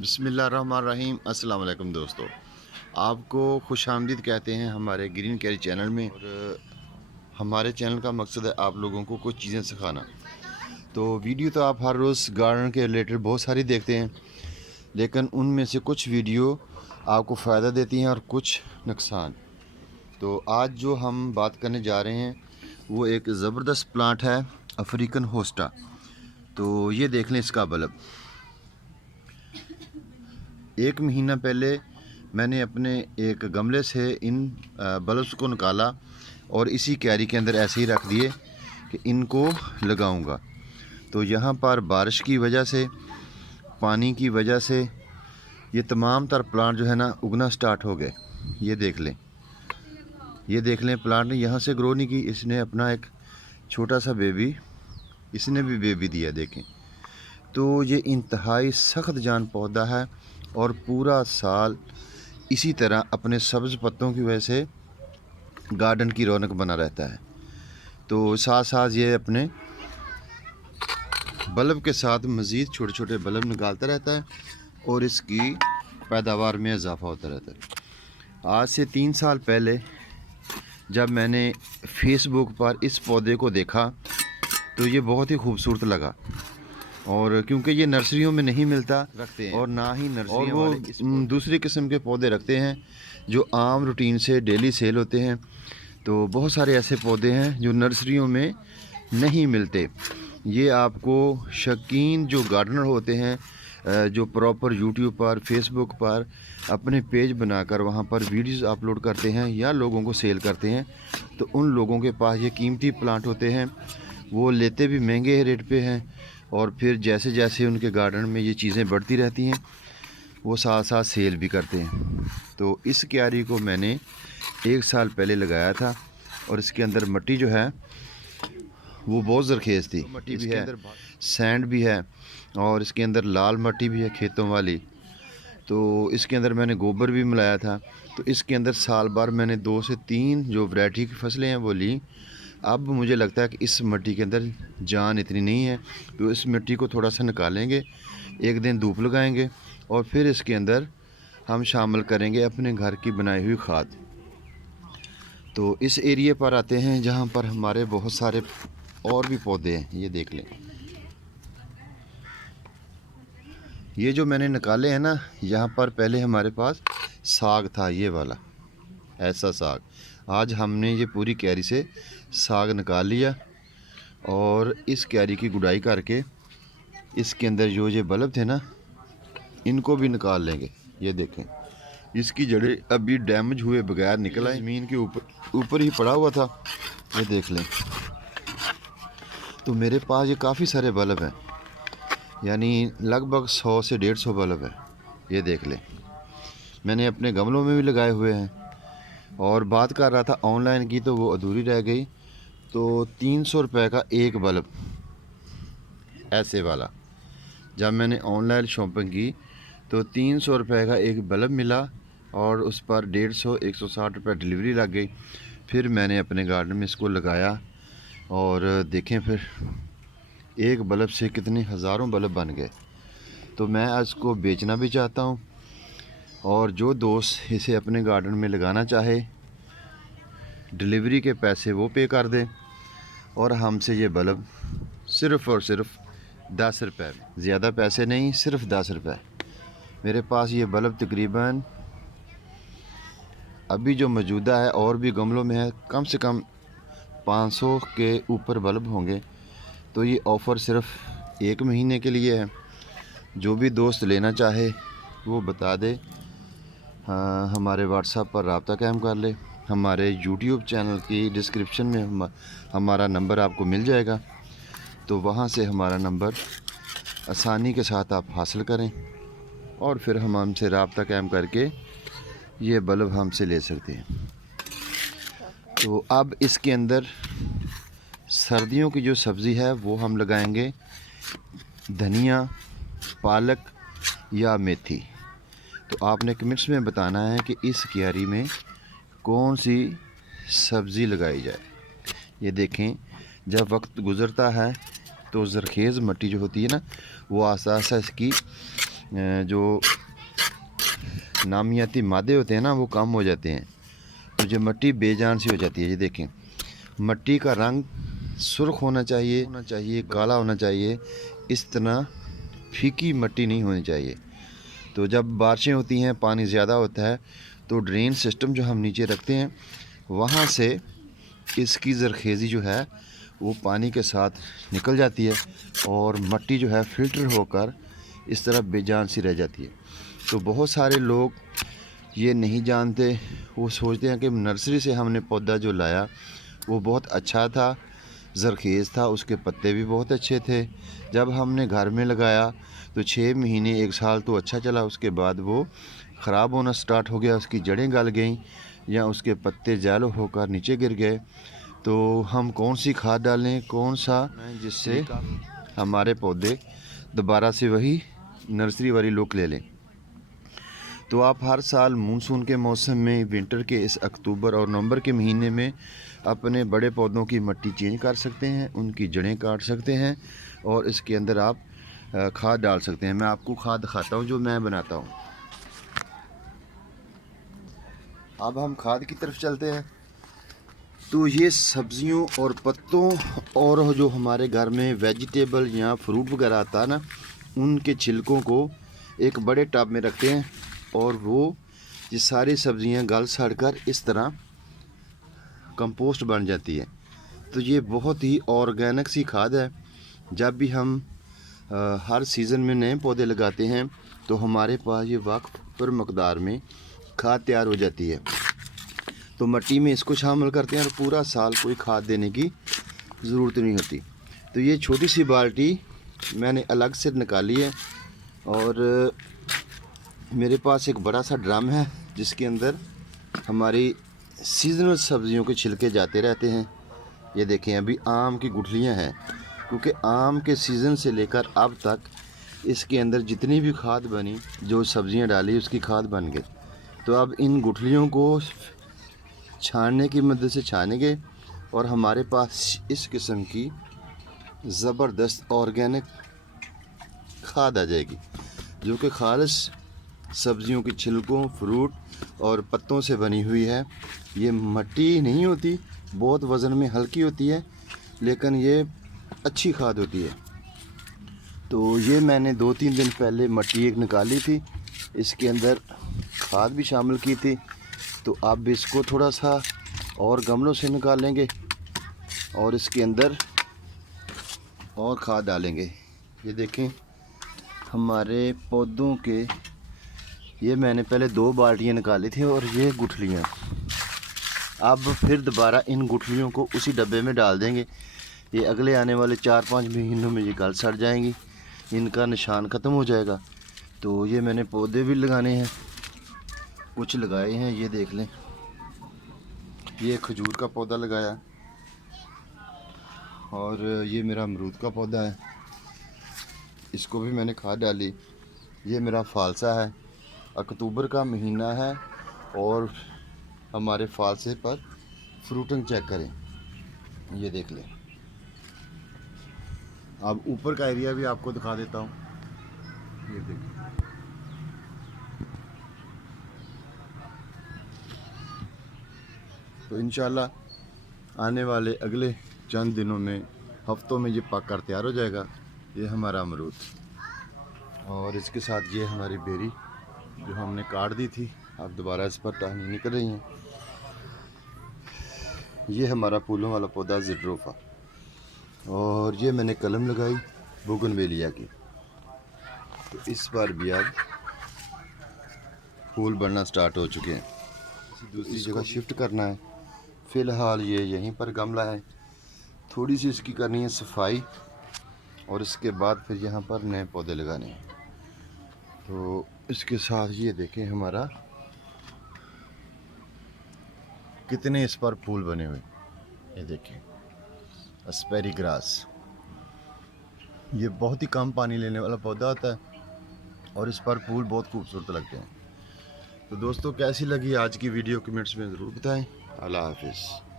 बिस्मिल्लाहिर्रहमानिर्रहीम। अस्सलाम वालेकुम दोस्तों, आपको खुशामदीद कहते हैं हमारे ग्रीन कैरी चैनल में। और हमारे चैनल का मकसद है आप लोगों को कुछ चीज़ें सिखाना। तो वीडियो तो आप हर रोज़ गार्डन के रिलेटेड बहुत सारी देखते हैं, लेकिन उनमें से कुछ वीडियो आपको फ़ायदा देती हैं और कुछ नुकसान। तो आज जो हम बात करने जा रहे हैं वो एक ज़बरदस्त प्लांट है, अफ्रीकन होस्टा। तो ये देख लें इसका बल्ब। एक महीना पहले मैंने अपने एक गमले से इन बल्ब्स को निकाला और इसी क्यारी के अंदर ऐसे ही रख दिए कि इनको लगाऊंगा। तो यहाँ पर बारिश की वजह से, पानी की वजह से ये तमाम तर प्लांट जो है ना उगना स्टार्ट हो गए। ये देख लें, ये देख लें, प्लांट ने यहाँ से ग्रो नहीं की, इसने अपना एक छोटा सा बेबी, इसने भी बेबी दिया, देखें। तो ये इंतहाई सख्त जान पौधा है और पूरा साल इसी तरह अपने सब्ज़ पत्तों की वजह से गार्डन की रौनक बना रहता है। तो साथ साथ ये अपने बल्ब के साथ मज़ीद छोटे छोटे बल्ब निकालता रहता है और इसकी पैदावार में इजाफ़ा होता रहता है। आज से 3 साल पहले जब मैंने फेसबुक पर इस पौधे को देखा तो ये बहुत ही खूबसूरत लगा, और क्योंकि ये नर्सरियों में नहीं मिलता रखते हैं और ना ही नर्सरियों वाले दूसरी किस्म के पौधे रखते हैं जो आम रूटीन से डेली सेल होते हैं। तो बहुत सारे ऐसे पौधे हैं जो नर्सरियों में नहीं मिलते। ये आपको शौकीन जो गार्डनर होते हैं, जो प्रॉपर यूट्यूब पर, फेसबुक पर अपने पेज बनाकर वहाँ पर वीडियोस अपलोड करते हैं या लोगों को सेल करते हैं, तो उन लोगों के पास ये कीमती प्लांट होते हैं। वो लेते भी महंगे रेट पे हैं और फिर जैसे जैसे उनके गार्डन में ये चीज़ें बढ़ती रहती हैं वो साथ साथ सेल भी करते हैं। तो इस क्यारी को मैंने 1 साल पहले लगाया था और इसके अंदर मिट्टी जो है वो बहुत ज़रखेज़ थी। मिट्टी भी है, सैंड भी है और इसके अंदर लाल मिट्टी भी है खेतों वाली। तो इसके अंदर मैंने गोबर भी मिलाया था। तो इसके अंदर साल भर मैंने 2 से 3 जो वैरायटी की फसलें हैं वो ली। अब मुझे लगता है कि इस मिट्टी के अंदर जान इतनी नहीं है, तो इस मिट्टी को थोड़ा सा निकालेंगे, एक दिन धूप लगाएंगे और फिर इसके अंदर हम शामिल करेंगे अपने घर की बनाई हुई खाद। तो इस एरिए पर आते हैं जहाँ पर हमारे बहुत सारे और भी पौधे हैं। ये देख लें, ये जो मैंने निकाले हैं ना, यहाँ पर पहले हमारे पास साग था, ये वाला ऐसा साग। आज हमने ये पूरी क्यारी से साग निकाल लिया और इस क्यारी की गुड़ाई करके इसके अंदर जो ये बल्ब थे ना इनको भी निकाल लेंगे। ये देखें, इसकी जड़ें अभी डैमेज हुए बगैर निकला, ज़मीन के ऊपर ही पड़ा हुआ था। ये देख लें, तो मेरे पास ये काफ़ी सारे बल्ब हैं, यानी लगभग 100 से 150 बल्ब है। ये देख लें, मैंने अपने गमलों में भी लगाए हुए हैं। और बात कर रहा था ऑनलाइन की, तो वो अधूरी रह गई। तो 300 रुपये का एक बल्ब ऐसे वाला, जब मैंने ऑनलाइन शॉपिंग की तो 300 रुपये का एक बल्ब मिला और उस पर 150-160 रुपये डिलीवरी लग गई। फिर मैंने अपने गार्डन में इसको लगाया और देखें फिर एक बल्ब से कितने हज़ारों बल्ब बन गए। तो मैं इसको बेचना भी चाहता हूँ और जो दोस्त इसे अपने गार्डन में लगाना चाहे डिलीवरी के पैसे वो पे कर दें और हमसे ये बल्ब सिर्फ़ और सिर्फ 10 रुपये, ज़्यादा पैसे नहीं, सिर्फ 10 रुपये। मेरे पास ये बल्ब तकरीबन अभी जो मौजूदा है और भी गमलों में है, कम से कम 500 के ऊपर बल्ब होंगे। तो ये ऑफ़र सिर्फ 1 महीने के लिए है। जो भी दोस्त लेना चाहे वो बता दे, हाँ, हमारे व्हाट्सएप पर रब्ता कायम कर ले। हमारे यूट्यूब चैनल की डिस्क्रिप्शन में हमारा नंबर आपको मिल जाएगा, तो वहाँ से हमारा नंबर आसानी के साथ आप हासिल करें और फिर हम हमसे रब्ता कायम करके ये बल्ब हमसे ले सकते हैं। तो अब इसके अंदर सर्दियों की जो सब्ज़ी है वो हम लगाएंगे धनिया, पालक या मेथी। तो आपने कमेंट्स में बताना है कि इस क्यारी में कौन सी सब्ज़ी लगाई जाए। ये देखें, जब वक्त गुज़रता है तो ज़रखेज़ मिट्टी जो होती है ना वो आस्ता आस्ता इसकी जो नामियाती मादे होते हैं ना वो कम हो जाते हैं, तो जो मिट्टी बेजान सी हो जाती है। ये देखें, मिट्टी का रंग सुर्ख होना चाहिए, काला होना चाहिए, इस तरह फीकी मिट्टी नहीं होनी चाहिए। तो जब बारिशें होती हैं, पानी ज़्यादा होता है, तो ड्रेन सिस्टम जो हम नीचे रखते हैं वहाँ से इसकी ज़रखेज़ी जो है वो पानी के साथ निकल जाती है और मिट्टी जो है फ़िल्टर होकर इस तरह बेजान सी रह जाती है। तो बहुत सारे लोग ये नहीं जानते, वो सोचते हैं कि नर्सरी से हमने पौधा जो लाया वो बहुत अच्छा था, ज़रखेज़ था, उसके पत्ते भी बहुत अच्छे थे। जब हमने घर में लगाया तो 6 महीने 1 साल तो अच्छा चला, उसके बाद वो ख़राब होना स्टार्ट हो गया, उसकी जड़ें गल गईं या उसके पत्ते जैलो होकर नीचे गिर गए। तो हम कौन सी खाद डालें, कौन सा जिससे हमारे पौधे दोबारा से वही नर्सरी वाली लुक ले लें। तो आप हर साल मानसून के मौसम में, विंटर के इस अक्टूबर और नवंबर के महीने में अपने बड़े पौधों की मिट्टी चेंज कर सकते हैं, उनकी जड़ें काट सकते हैं और इसके अंदर आप खाद डाल सकते हैं। मैं आपको खाद दिखाता हूँ जो मैं बनाता हूँ। अब हम खाद की तरफ चलते हैं। तो ये सब्जियों और पत्तों और जो हमारे घर में वेजिटेबल या फ्रूट वगैरह आता है ना, उनके छिलकों को एक बड़े टब में रखते हैं और वो ये सारी सब्जियां गल सड़ कर इस तरह कंपोस्ट बन जाती है। तो ये बहुत ही ऑर्गेनिक सी खाद है। जब भी हम हर सीज़न में नए पौधे लगाते हैं तो हमारे पास ये वक्त पर मकदार में खाद तैयार हो जाती है। तो मिट्टी में इसको शामिल करते हैं और पूरा साल कोई खाद देने की ज़रूरत नहीं होती। तो ये छोटी सी बाल्टी मैंने अलग से निकाली है और मेरे पास एक बड़ा सा ड्रम है जिसके अंदर हमारी सीजनल सब्जियों के छिलके जाते रहते हैं। ये देखें, अभी आम की गुठलियाँ हैं, क्योंकि आम के सीज़न से लेकर अब तक इसके अंदर जितनी भी खाद बनी, जो सब्जियां डाली उसकी खाद बन गई। तो अब इन गुठलियों को छानने की मदद से छानेंगे और हमारे पास इस किस्म की ज़बरदस्त ऑर्गेनिक खाद आ जाएगी, जो कि खालिस सब्जियों के छिलकों, फ्रूट और पत्तों से बनी हुई है। ये मिट्टी नहीं होती, बहुत वज़न में हल्की होती है, लेकिन ये अच्छी खाद होती है। तो ये मैंने 2-3 दिन पहले मिट्टी एक निकाली थी, इसके अंदर खाद भी शामिल की थी। तो अब इसको थोड़ा सा और गमलों से निकालेंगे और इसके अंदर और खाद डालेंगे। ये देखें, हमारे पौधों के ये मैंने पहले 2 बाल्टियाँ निकाली थी और ये गुठलियाँ। अब फिर दोबारा इन गुठलियों को उसी डब्बे में डाल देंगे। ये अगले आने वाले 4-5 महीनों में ये गल सड़ जाएंगी, इनका निशान ख़त्म हो जाएगा। तो ये मैंने पौधे भी लगाने हैं, कुछ लगाए हैं, ये देख लें। ये खजूर का पौधा लगाया और ये मेरा अमरूद का पौधा है, इसको भी मैंने खाद डाली। ये मेरा फालसा है, अक्टूबर का महीना है और हमारे फालसे पर फ्रूटिंग चेक करें, ये देख लें। अब ऊपर का एरिया भी आपको दिखा देता हूँ, ये देखिए। तो इंशाल्लाह आने वाले अगले चंद दिनों में, हफ्तों में ये पक कर तैयार हो जाएगा। ये हमारा अमरूद और इसके साथ ये हमारी बेरी जो हमने काट दी थी, अब दोबारा इस पर टहनी निकल रही हैं। ये हमारा फूलों वाला पौधा ज़िड्रोफा और ये मैंने कलम लगाई बोगनवेलिया की। तो इस बार भी अब फूल बनना स्टार्ट हो चुके हैं। दूसरी जगह शिफ्ट करना है। फ़िलहाल ये यहीं पर गमला है, थोड़ी सी इसकी करनी है सफाई और इसके बाद फिर यहाँ पर नए पौधे लगाने हैं। तो इसके साथ ये देखें हमारा कितने इस पर फूल बने हुए, ये देखें एस्पेरीग्रास। ये बहुत ही कम पानी लेने वाला पौधा होता है और इस पर फूल बहुत खूबसूरत लगते हैं। तो दोस्तों, कैसी लगी आज की वीडियो कमेंट्स में ज़रूर बताएं। अल्लाह हाफिज़।